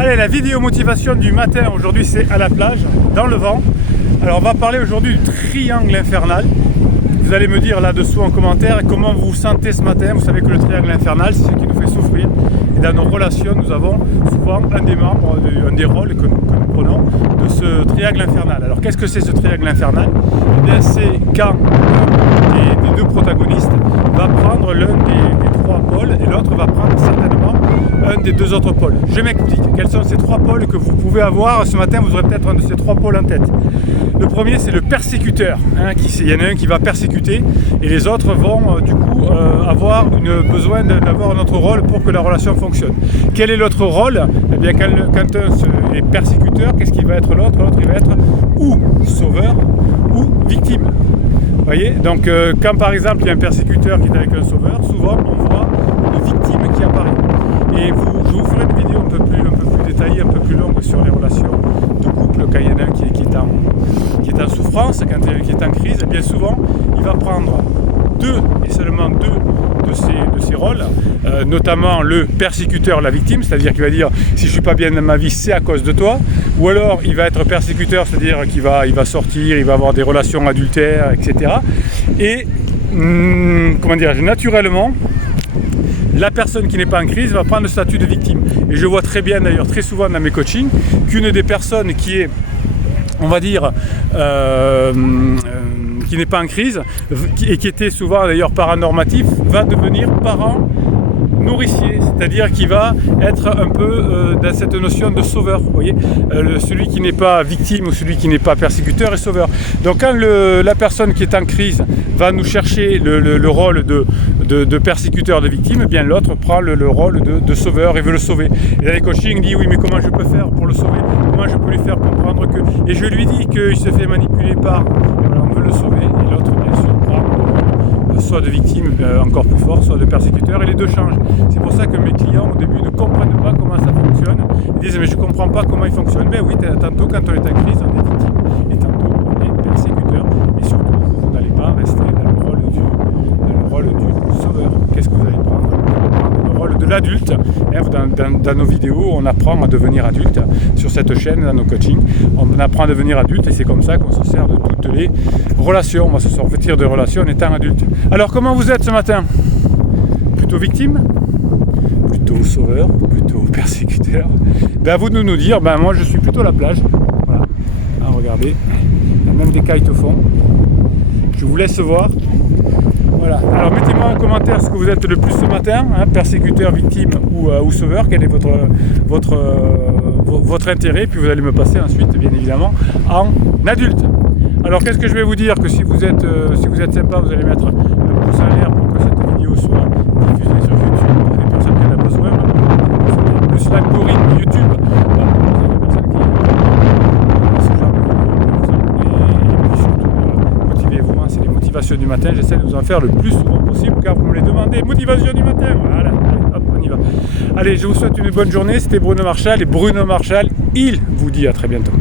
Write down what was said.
Allez, la vidéo motivation du matin, aujourd'hui c'est à la plage, dans le vent. Alors on va parler aujourd'hui du triangle infernal. Vous allez me dire là-dessous en commentaire comment vous vous sentez ce matin. Vous savez que le triangle infernal, c'est ce qui nous fait souffrir. Et dans nos relations, nous avons souvent un des membres, un des rôles que nous prenons de ce triangle infernal. Alors qu'est-ce que c'est ce triangle infernal? Eh bien c'est quand des deux protagonistes va prendre l'un des trois pôles et l'autre va prendre certainement un des deux autres pôles. Je m'explique. Quels sont ces trois pôles que vous pouvez avoir? Ce matin, vous aurez peut-être un de ces trois pôles en tête. Le premier, c'est le persécuteur. Il y en a un qui va persécuter et les autres vont du coup avoir besoin d'avoir un autre rôle pour que la relation fonctionne. Quel est l'autre rôle? Eh bien, quand un est persécuteur, qu'est-ce qu'il va être l'autre? L'autre, il va être ou sauveur ou victime. Vous voyez? Donc, quand par exemple, il y a un persécuteur qui est avec un sauveur, souvent on voit une victime qui apparaît. Et je vous ferai une vidéo un peu plus détaillée, un peu plus longue sur les relations de couple, quand il y en a un qui est en souffrance, quand il y en a un qui est en crise, et bien souvent, il va prendre deux, et seulement deux de ces rôles, notamment le persécuteur, la victime, c'est-à-dire qu'il va dire si je ne suis pas bien dans ma vie, c'est à cause de toi, ou alors il va être persécuteur, c'est-à-dire qu'il va sortir, il va avoir des relations adultères, etc. Et naturellement, la personne qui n'est pas en crise va prendre le statut de victime. Et je vois très bien d'ailleurs, très souvent dans mes coachings, qu'une des personnes qui est, on va dire, qui n'est pas en crise, et qui était souvent d'ailleurs paranormatif, va devenir parent nourricier, c'est-à-dire qu'il va être un peu dans cette notion de sauveur. Vous voyez, celui qui n'est pas victime ou celui qui n'est pas persécuteur est sauveur. Donc quand la personne qui est en crise va nous chercher le rôle de persécuteur, de victime, eh bien l'autre prend le rôle de sauveur et veut le sauver. Et dans les coachings, il dit oui, mais comment je peux faire pour le sauver? Comment je peux lui faire comprendre que... Et je lui dis qu'il se fait manipuler par... Voilà, on veut le sauver, et l'autre bien sûr prend soit de victime encore plus fort, soit de persécuteur, et les deux changent. C'est pour ça que mes clients au début ne comprennent pas comment ça fonctionne. Ils disent mais je ne comprends pas comment il fonctionne. Ben oui, tantôt quand on est en crise, on est victime, et tantôt on est persécuteur, et surtout vous n'allez pas rester dans le rôle du sauveur. Qu'est-ce que vous allez prendre? Le rôle de l'adulte. Dans nos vidéos, on apprend à devenir adulte sur cette chaîne, dans nos coachings. On apprend à devenir adulte et c'est comme ça qu'on se sert de toutes les relations. On va se sortir de relations en étant adulte. Alors, comment vous êtes ce matin? Plutôt victime? Plutôt sauveur? Plutôt persécuteur? Ben, à vous de nous dire. Ben, moi, je suis plutôt à la plage. Voilà. Ah, regardez. Il y a même des kites au fond. Je vous laisse voir. Voilà. Alors mettez-moi en commentaire ce que vous êtes le plus ce matin, persécuteur, victime ou sauveur, quel est votre intérêt, puis vous allez me passer ensuite bien évidemment en adulte. Alors qu'est-ce que je vais vous dire, que si vous êtes sympa, vous allez mettre un pouce en l'air pour que cette vidéo soit diffusée sur YouTube pour des personnes qui en ont besoin, plus l'algorithme YouTube. Du matin, j'essaie de vous en faire le plus souvent possible car vous me les demandez. Motivation du matin, voilà, allez, hop, on y va. Allez, je vous souhaite une bonne journée, c'était Bruno Marchal et Bruno Marchal, il vous dit à très bientôt.